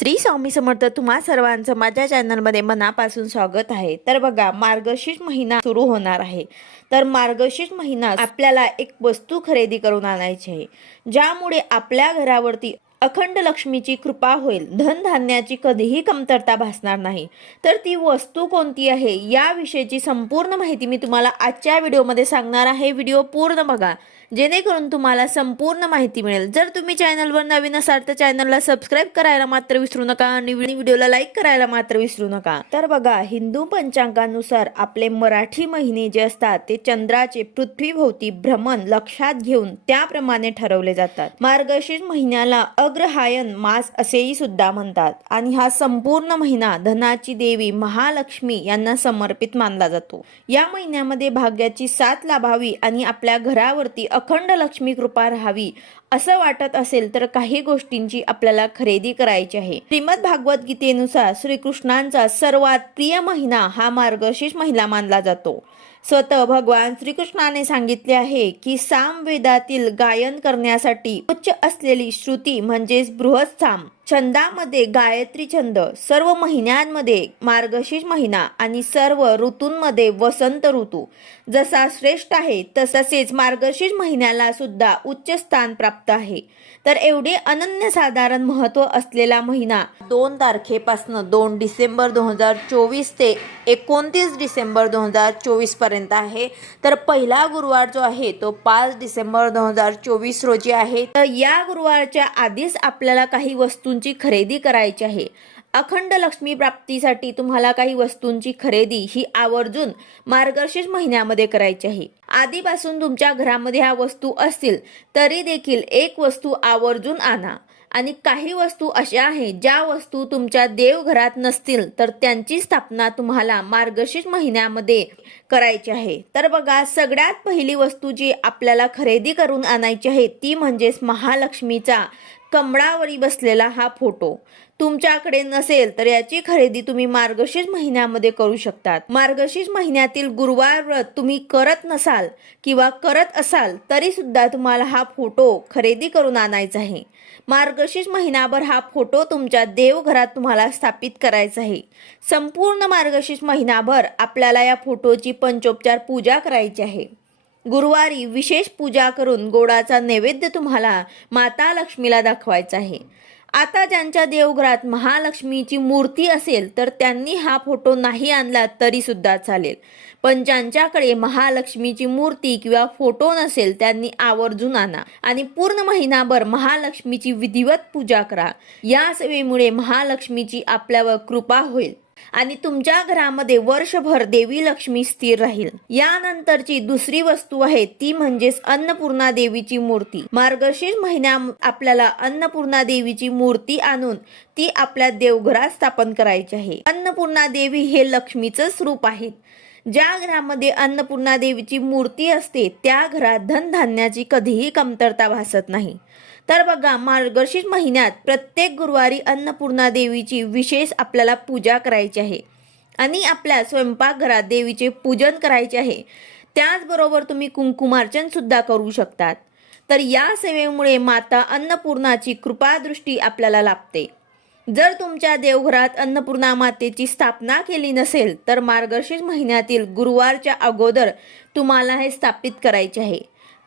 श्री स्वामी समर्थ तुम्हा सर्वांचं माझ्या चॅनलमध्ये मनापासून स्वागत आहे. तर बघा मार्गशीर्ष महिना सुरू होणार आहे. तर मार्गशीर्ष महिना आपल्याला एक वस्तू खरेदी करून आणायची आहे. ज्यामुळे आपल्या घरावरती अखंड लक्ष्मीची कृपा होईल. धनधान्याची कधीही कमतरता भासणार नाही. तर ती वस्तू कोणती आहे याविषयीची संपूर्ण माहिती मी तुम्हाला आजच्या व्हिडिओमध्ये सांगणार आहे. व्हिडिओ पूर्ण बघा. जेणेकरून तुम्हाला संपूर्ण माहिती मिळेल. जर तुम्ही चॅनलवर नवीन असाल तर चॅनलला सबस्क्राईब करायला मात्र विसरू नका आणि व्हिडिओला लाईक करायला मात्र विसरू नका. तर बघा हिंदू पंचांगानुसार आपले मराठी महिने जे असतात ते चंद्राचे पृथ्वीभोवती भ्रमण लक्षात घेऊन त्याप्रमाणे ठरवले जातात. मार्गशीर्ष महिन्याला अग्रहायन मास असेही सुद्धा म्हणतात आणि हा संपूर्ण महिना धनाची देवी महालक्ष्मी यांना समर्पित मानला जातो. या महिन्यामध्ये भाग्याची साथ लाभावी आणि आपल्या घरावरती अखंड लक्ष्मी कृपा राहावी असं वाटत असेल तर काही गोष्टींची आपल्याला खरेदी करायची आहे. श्रीमद भागवत गीतेनुसार श्रीकृष्णांचा सर्वात प्रिय महिना हा मार्गशीर्ष महिना मानला जातो. स्वतः भगवान श्रीकृष्णाने सांगितले आहे की सामवेदातील गायन करण्यासाठी उच्च असलेली श्रुती म्हणजेच बृहत्साम छंदामध्ये गायत्री छंद सर्व महिन्यांमध्ये मार्गशीर्ष महिना आणि सर्व ऋतूंमध्ये वसंत ऋतू. जसा श्रेष्ठ आहे तसेच मार्गशीर्ष महिन्याला सुद्धा उच्च स्थान प्राप्त आहे. तर एवढे अनन्यसाधारण महत्त्व असलेला महिना दोन तारखेपासून दोन डिसेंबर दोन हजार चोवीस ते एकोणतीस डिसेंबर दोन हजार चोवीसपर्यंत आहे. तर पहिला गुरुवार जो आहे तो पाच डिसेंबर दोन हजार चोवीस रोजी आहे. तर या गुरुवारच्या आधीच आपल्याला काही वस्तू वस्तूंची खरेदी करायची आहे. अखंड लक्ष्मी प्राप्तीसाठी तुम्हाला काही वस्तूंची खरेदी ही आवर्जून मार्गशीर्ष महिन्यामध्ये करायची आहे. आधीपासून तुमच्या घरामध्ये ह्या वस्तू असतील तरी देखील एक वस्तू आवर्जून आणा. आणि काही वस्तू अशा आहेत ज्या वस्तू तुमच्या देवघरात नसतील तर त्यांची स्थापना तुम्हाला मार्गशीर्ष महिन्यामध्ये करायची आहे. तर बघा सगळ्यात पहिली वस्तू जी आपल्याला खरेदी करून आणायची आहे ती म्हणजेच महालक्ष्मीचा कमळावरी बसलेला हा फोटो तुमच्याकडे नसेल तर याची खरेदी तुम्ही मार्गशीर्ष महिन्यामध्ये करू शकतात. मार्गशीर्ष महिन्यातील गुरुवार व्रत तुम्ही करत नसाल किंवा करत असाल तरी सुद्धा तुम्हाला हा फोटो खरेदी करून आणायचा आहे. मार्गशीर्ष महिनाभर हा फोटो तुमच्या देवघरात तुम्हाला स्थापित करायचा आहे. संपूर्ण मार्गशीर्ष महिनाभर आपल्याला या फोटोची पंचोपचार पूजा करायची आहे. गुरुवारी विशेष पूजा करून गोडाचा नैवेद्य तुम्हाला माता लक्ष्मीला दाखवायचा आहे. आता ज्यांच्या देवघरात महालक्ष्मीची मूर्ती असेल तर त्यांनी हा फोटो नाही आणला तरी सुद्धा चालेल. पण ज्यांच्याकडे महालक्ष्मीची मूर्ती किंवा फोटो नसेल त्यांनी आवर्जून आणा आणि पूर्ण महिनाभर महालक्ष्मीची विधिवत पूजा करा. या सेवेमुळे महालक्ष्मीची आपल्यावर कृपा होईल. आणि तुमच्या घरामध्ये वर्षभर देवी लक्ष्मी स्थिर राहील. यानंतरची दुसरी वस्तू आहे ती म्हणजेच अन्नपूर्णा देवीची मूर्ती. मार्गशीर्ष महिन्या आपल्याला अन्नपूर्णा देवीची मूर्ती आणून ती आपल्या देवघरात स्थापन करायची आहे. अन्नपूर्णा देवी हे लक्ष्मीचंच रूप आहे. ज्या घरामध्ये अन्नपूर्णा देवीची मूर्ती असते त्या घरात धनधान्याची कधीही कमतरता भासत नाही. तर बघा मार्गशीर्ष महिन्यात प्रत्येक गुरुवारी अन्नपूर्णा देवीची विशेष आपल्याला पूजा करायची आहे. आणि आपल्या स्वयंपाकघरात देवीचे पूजन करायचे आहे. त्याचबरोबर तुम्ही कुंकुमार्चन सुद्धा करू शकतात. तर या सेवेमुळे माता अन्नपूर्णाची कृपादृष्टी आपल्याला लाभते. जर तुमच्या देवघरात अन्नपूर्णा मातेची स्थापना केली नसेल तर मार्गशीर्ष महिन्यातील गुरुवारच्या अगोदर तुम्हाला हे स्थापित करायचे आहे.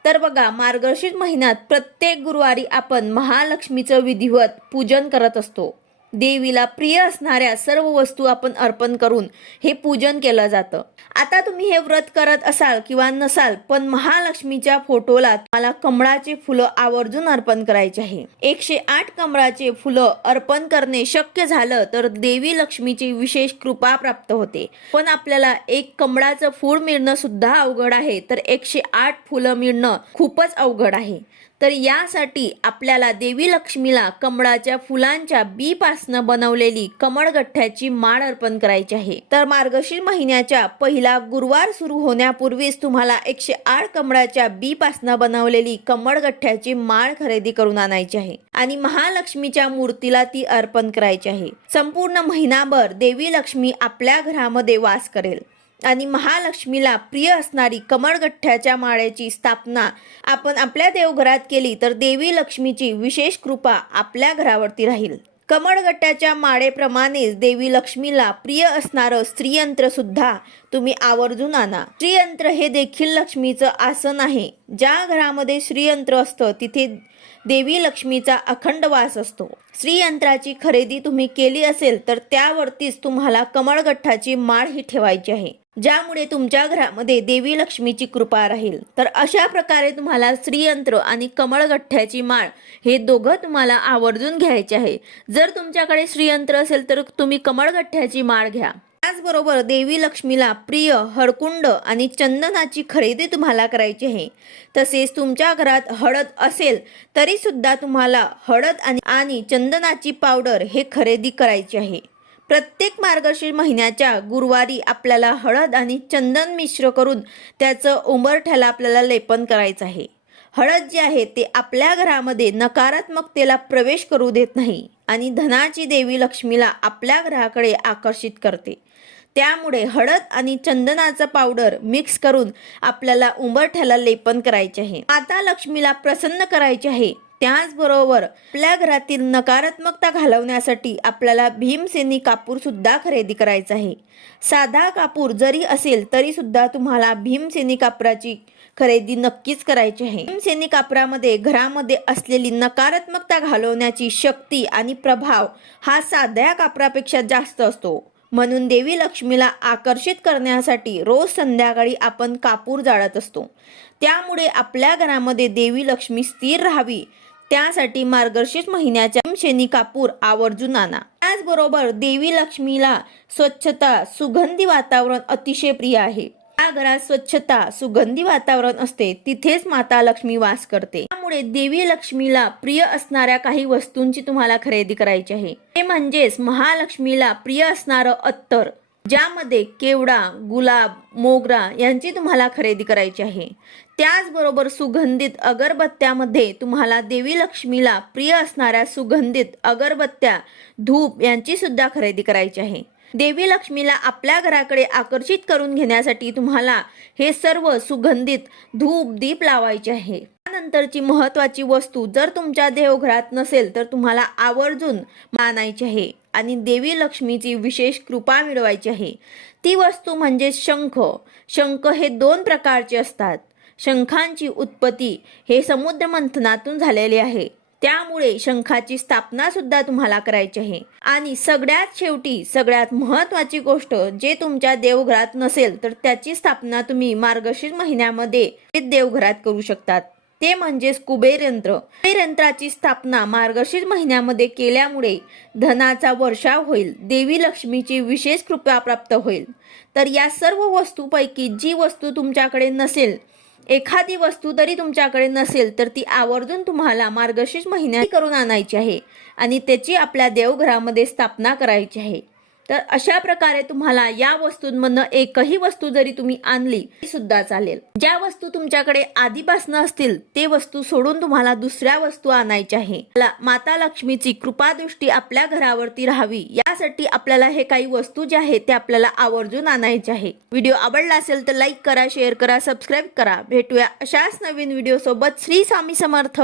तर बघा मार्गशीर्ष महिन्यात प्रत्येक गुरुवारी आपण महालक्ष्मीचं विधिवत पूजन करत असतो. देवीला प्रिय असणाऱ्या सर्व वस्तू आपण अर्पण करून हे पूजन केलं जातं. आता तुम्ही हे व्रत करत असाल किंवा नसाल पण महालक्ष्मीच्या फोटोला तुम्हाला कमळाचे फुलं आवर्जून अर्पण करायचे आहे. एकशे आठ कमळाचे फुलं अर्पण करणे शक्य झालं तर देवी लक्ष्मीची विशेष कृपा प्राप्त होते. पण आपल्याला एक कमळाचं फूल मिळणं सुद्धा अवघड आहे तर एकशे आठ फुलं मिळणं खूपच अवघड आहे. तर यासाठी आपल्याला देवी लक्ष्मीला कमळाच्या फुलांच्या बी पासनं बनवलेली कमळगठ्ठ्याची माळ अर्पण करायची आहे. तर मार्गशीर महिन्याच्या पहिला गुरुवार सुरू होण्यापूर्वीच तुम्हाला एकशे आठ कमळाच्या बी पासनं बनवलेली कमळगठ्ठ्याची माळ खरेदी करून आणायची आहे आणि महालक्ष्मीच्या मूर्तीला ती अर्पण करायची आहे. संपूर्ण महिनाभर देवी लक्ष्मी आपल्या घरामध्ये वास करेल आणि महालक्ष्मीला प्रिय असणारी कमळगठ्ठ्याच्या माळेची स्थापना आपण आपल्या देवघरात केली तर देवी लक्ष्मीची विशेष कृपा आपल्या घरावरती राहील. कमळगट्ट्याच्या माळेप्रमाणेच देवी लक्ष्मीला प्रिय असणारं स्त्रीयंत्र सुद्धा तुम्ही आवर्जून आणा. श्रीयंत्र हे देखील लक्ष्मीचं आसन आहे. ज्या घरामध्ये श्रीयंत्र असतं तिथे देवी लक्ष्मीचा अखंड वास असतो. श्रीयंत्राची खरेदी तुम्ही केली असेल तर त्यावरतीच तुम्हाला कमळगठ्ठाची माळ ही ठेवायची आहे. ज्यामुळे तुमच्या घरामध्ये देवी लक्ष्मीची कृपा राहील. तर अशा प्रकारे तुम्हाला श्रीयंत्र आणि कमळगठ्ठ्याची माळ हे दोघं तुम्हाला आवर्जून घ्यायचे आहे. जर तुमच्याकडे श्रीयंत्र असेल तर तुम्ही कमळगठ्ठ्याची माळ घ्या. त्याचबरोबर देवी लक्ष्मीला प्रिय हळकुंड आणि चंदनाची खरेदी तुम्हाला करायची आहे. तसेच तुमच्या घरात हळद असेल तरी सुद्धा तुम्हाला हळद आणि आणि चंदनाची पावडर हे खरेदी करायची आहे. प्रत्येक मार्गशीर महिन्याच्या गुरुवारी आपल्याला हळद आणि चंदन मिश्र करून त्याचं उंबरठ्याला आपल्याला लेपन करायचं आहे. हळद जे आहे ते आपल्या घरामध्ये नकारात्मकतेला प्रवेश करू देत नाही आणि धनाची देवी लक्ष्मीला आपल्या घराकडे आकर्षित करते. त्यामुळे हळद आणि चंदनाचं पावडर मिक्स करून आपल्याला उंबरठ्याला लेपन करायचे आहे. आता लक्ष्मीला प्रसन्न करायचे आहे. त्याचबरोबर आपल्या घरातील नकारात्मकता घालवण्यासाठी आपल्याला भीमसेनी कापूर सुद्धा खरेदी करायचा आहे. साधा कापूर जरी असेल तरी सुद्धा तुम्हाला भीमसेनी कापराची खरेदी नक्कीच करायची आहे. भीमसेनी कापरामध्ये घरामध्ये असलेली नकारात्मकता घालवण्याची शक्ती आणि प्रभाव हा साध्या कापरापेक्षा जास्त असतो. म्हणून देवी लक्ष्मीला आकर्षित करण्यासाठी रोज संध्याकाळी आपण कापूर जाळत असतो. त्यामुळे आपल्या घरामध्ये देवी लक्ष्मी स्थिर राहावी त्यासाठी मार्गशीर्ष महिन्याच्या शेनी कापूर आवर्जून आणा त्याचबरोबर देवी लक्ष्मीला स्वच्छता सुगंधी वातावरण अतिशय प्रिय आहे. त्या घरात स्वच्छता सुगंधी वातावरण असते तिथेच माता लक्ष्मी वास करते. त्यामुळे देवी लक्ष्मीला प्रिय असणाऱ्या काही वस्तूंची तुम्हाला खरेदी करायची आहे. ते म्हणजेच महालक्ष्मीला प्रिय असणारं अत्तर. ज्यामध्ये केवडा गुलाब मोगरा यांची तुम्हाला खरेदी करायची आहे. त्याचबरोबर सुगंधित अगरबत्त्यामध्ये तुम्हाला देवी लक्ष्मीला प्रिय असणाऱ्या सुगंधित अगरबत्त्या धूप यांची सुद्धा खरेदी करायची आहे. देवी लक्ष्मीला आपल्या घराकडे आकर्षित करून घेण्यासाठी तुम्हाला हे सर्व सुगंधित धूप दीप लावायचे आहे. त्यानंतरची महत्वाची वस्तू जर तुमच्या देवघरात नसेल तर तुम्हाला आवर्जून मानायची आहे आणि देवी लक्ष्मीची विशेष कृपा मिळवायची आहे. ती वस्तू म्हणजे शंख. शंख हे दोन प्रकारचे असतात. शंखांची उत्पत्ती हे समुद्र मंथनातून झालेले आहे. त्यामुळे शंखाची स्थापना सुद्धा तुम्हाला करायची आहे. आणि सगळ्यात शेवटी सगळ्यात महत्वाची गोष्ट जे तुमच्या देवघरात नसेल तर त्याची स्थापना तुम्ही मार्गशीर्ष महिन्यामध्ये देवघरात करू शकतात. ते म्हणजेच कुबेर यंत्र. कुबेर यंत्राची स्थापना मार्गशीर्ष महिन्यामध्ये केल्यामुळे धनाचा वर्षाव होईल. देवी लक्ष्मीची विशेष कृपा प्राप्त होईल. तर या सर्व वस्तूपैकी जी वस्तू तुमच्याकडे नसेल एखादी वस्तू तरी तुमच्याकडे नसेल तर ती आवर्जून तुम्हाला मार्गशीर्ष महिन्यात करून आणायची आहे आणि त्याची आपल्या देवघरामध्ये स्थापना करायची आहे. तर अशा प्रकारे तुम्हाला या वस्तूंमधनं एकही वस्तू जरी तुम्ही आणली सुद्धा चालेल. ज्या वस्तू तुमच्याकडे आधीपासून असतील ते वस्तू सोडून तुम्हाला दुसऱ्या वस्तू आणायच्या आहे. माता लक्ष्मीची कृपादृष्टी आपल्या घरावरती राहावी. यासाठी आपल्याला हे काही वस्तू ज्या आहेत ते आपल्याला आवर्जून आणायचे आहे. व्हिडिओ आवडला असेल तर लाईक करा शेअर करा सबस्क्राईब करा. भेटूया अशाच नवीन व्हिडिओ सोबत श्री स्वामी समर्थ.